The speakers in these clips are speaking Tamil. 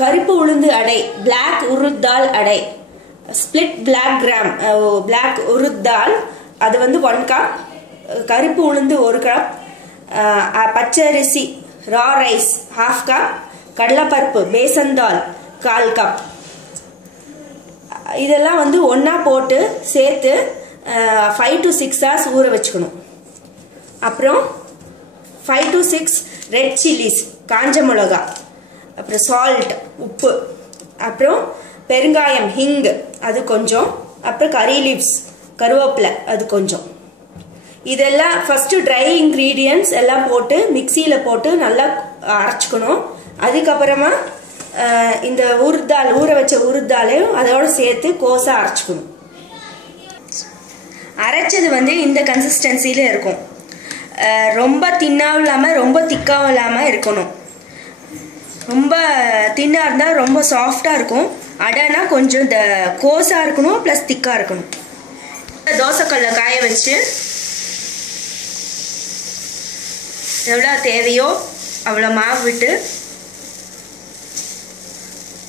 கருப்பு உளுந்து அடை, பிளாக் உருத் தால் அடை, ஸ்பிளிட் பிளாக் உருத் தால் அது வந்து 1 கப், கருப்பு உளுந்து 1 கப், பச்சரிசி ரா ரைஸ் 1/2 கப், கடலைப்பருப்பு பேசன் தால் 1/4 கப். இதெல்லாம் வந்து ஒன்றா போட்டு சேர்த்து 5 to 6 hours ஊற வச்சுக்கணும். அப்புறம் 5 to 6 ரெட் சில்லிஸ் காஞ்ச மிளகா, அப்புறம் சால்ட் உப்பு, அப்புறம் பெருங்காயம் ஹிங் அது கொஞ்சம், அப்புறம் கறி லீவ்ஸ் கருவேப்பிலை அது கொஞ்சம். இதெல்லாம் ஃபஸ்ட்டு ட்ரை இன்க்ரீடியன்ட்ஸ் எல்லாம் போட்டு மிக்சியில் போட்டு நல்லா அரைச்சிக்கணும். அதுக்கப்புறமா இந்த உருத்தால் ஊற வச்ச உருத்தாலையும் அதோடு சேர்த்து கோஸாக அரைச்சிக்கணும். அரைச்சது வந்து இந்த கன்சிஸ்டன்சியில் இருக்கும். ரொம்ப தின்னாகவும் இல்லாமல் ரொம்ப திக்காகவும் இல்லாமல் இருக்கணும். ரொம்ப தின்னாக இருந்தால் ரொம்ப சாஃப்டாக இருக்கும். அடைனா கொஞ்சம் இந்த கோஸாக இருக்கணும் ப்ளஸ் திக்காக இருக்கணும். தோசைக்கல்லை காய வச்சு எவ்வளோ தேவையோ அவ்வளோ மாவு விட்டு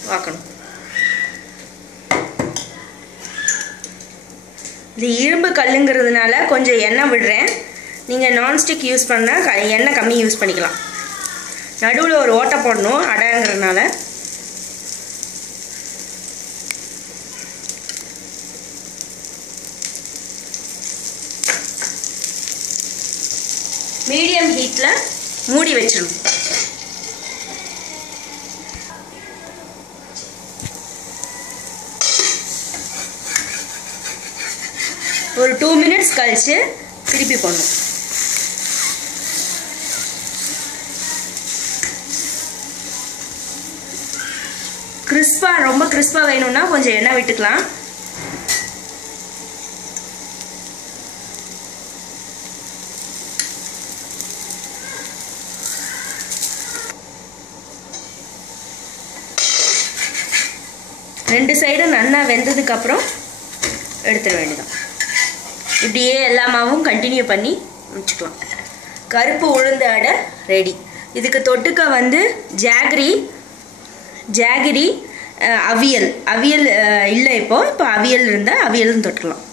வாக்கணும். இது இரும்பு கல்லுங்கிறதுனால கொஞ்சம் எண்ணெய் விடுறேன். நீங்கள் நான்ஸ்டிக் யூஸ் பண்ணால் எண்ணெய் கம்மி யூஸ் பண்ணிக்கலாம். நடுவில் ஒரு ஓட்டை போடணும் அடைங்கிறதுனால. மீடியம் ஹீட்டில் மூடி வச்சிடணும். ஒரு 2 minutes கழிச்சு திருப்பி போடணும். ரொம்ப கிறிஸ்பா வேணும்னா கொஞ்சம் எண்ணெய் விட்டுக்கலாம். ரெண்டு சைடும் நல்லா வெந்ததுக்கு அப்புறம் எடுத்துட வேண்டியதான். இப்படியே எல்லா மாவும் கண்டினியூ பண்ணி வச்சுக்கலாம். கருப்பு உளுந்து அடை ரெடி. இதுக்கு தொட்டுக்க வந்து ஜாகிரி அவியல் இல்லை. இப்போ அவியல் இருந்தால் அவியலும் தொட்டுக்கலாம்.